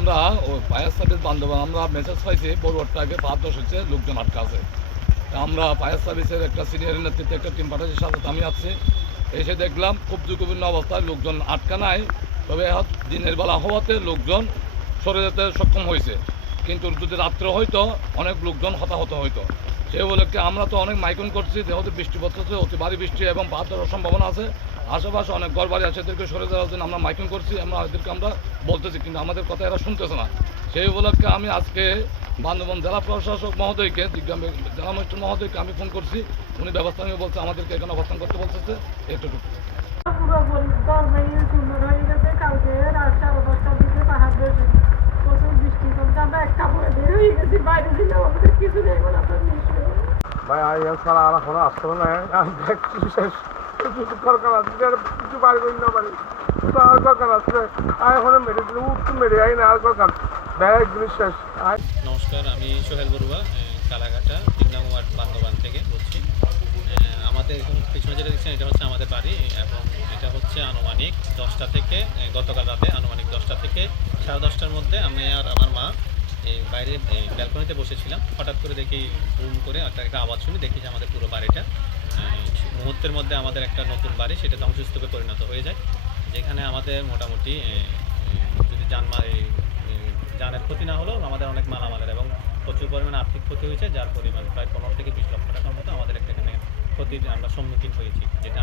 আমরা ওই fire service বান্ধব আমরা মেসেজ পাইছি বড়ুয়ারটাকে 5-10 হচ্ছে লোকজন আটকা আছে। আমরা ফায়ার সার্ভিসের একটা সিনিয়রের নেতৃত্বে একটা টিম পাঠাচ্ছি, সাথে আমি আছি। এসে দেখলাম খুব ঝুঁকিপূর্ণ অবস্থায়, লোকজন আটকা নাই, তবে দিনের বেলা হওয়াতে লোকজন সরে যেতে সক্ষম হয়েছে। কিন্তু যদি রাত্রে হয়তো অনেক লোকজন হতাহত হইতো। সেই উপলক্ষে আমরা তো অনেক মাইকিং করছি, যেহেতু বৃষ্টিপাত হচ্ছে, অতি ভারী বৃষ্টি এবং বাদ দেওয়ার সম্ভাবনা আছে, আশেপাশে অনেক ঘরবাড়ি আছে, এদেরকে সরে যাওয়ার জন্য আমরা মাইকিং করছি, এদেরকে আমরা বলতেছি, কিন্তু আমাদের কথা এরা শুনতেছে না। সেই উপলক্ষে আমি আজকে বান্দরবান জেলা প্রশাসক মহোদয়কে, জেলা ম্যাজিস্ট্রেট মহোদয়কে আমি ফোন করছি, উনি ব্যবস্থা নিয়ে বলছে আমাদেরকে এখানে অবস্থান করতে বলতেছে। এটুকু পুরোপুরি দরবারি সুন্দর হয়ে গেছে। কালকে রাত 10:30টার দিকে পাহাড় বেশি প্রচুর বৃষ্টি করছে, আমরা এক কাপড়ে বের হয়ে গেছি, বাইরে ছিল আমাদের কিছু নেই। এখন আপনার নিশ্চয় ভাই আইএল ছাড়া আর এখনো আসতে না, আমি দেখছি শেষ কিছু দরকার আছে, কিছু বাড়ি করি না বাড়ি আর দরকার আছে। আর এখন মেরে দিলে উঠতে মেরে আই না, আর দরকার ব্যাগ জিনিস শেষ। নমস্কার, আমি সোহেল বড়ুয়া, কালাঘাটা 3 নং ওয়ার্ড বান্দরবান থেকে বলছি। আমাদের পিছনে যেটা দেখছেন এটা হচ্ছে আমাদের বাড়ি, এবং এটা হচ্ছে আনুমানিক 10টা থেকে, গতকাল রাতে আনুমানিক 10টা থেকে 10:30টার মধ্যে আমি আর আমার মা এই বাইরে ব্যালকনিতে বসেছিলাম। হঠাৎ করে দেখি বুম করে একটা আওয়াজ শুনি, দেখি যে আমাদের পুরো বাড়িটা মুহূর্তের মধ্যে আমাদের একটা নতুন বাড়ি সেটা ধ্বংসস্তূপে পরিণত হয়ে যায়, যেখানে আমাদের মোটামুটি যদি জানের ক্ষতি না হলেও আমাদের অনেক মালামালের এবং প্রচুর পরিমাণে আর্থিক ক্ষতি হয়েছে, যার পরিমাণ প্রায় 15 থেকে 20 লক্ষ টাকার মতো আমাদের এখানে ক্ষতির আমরা সম্মুখীন হয়েছি, যেটা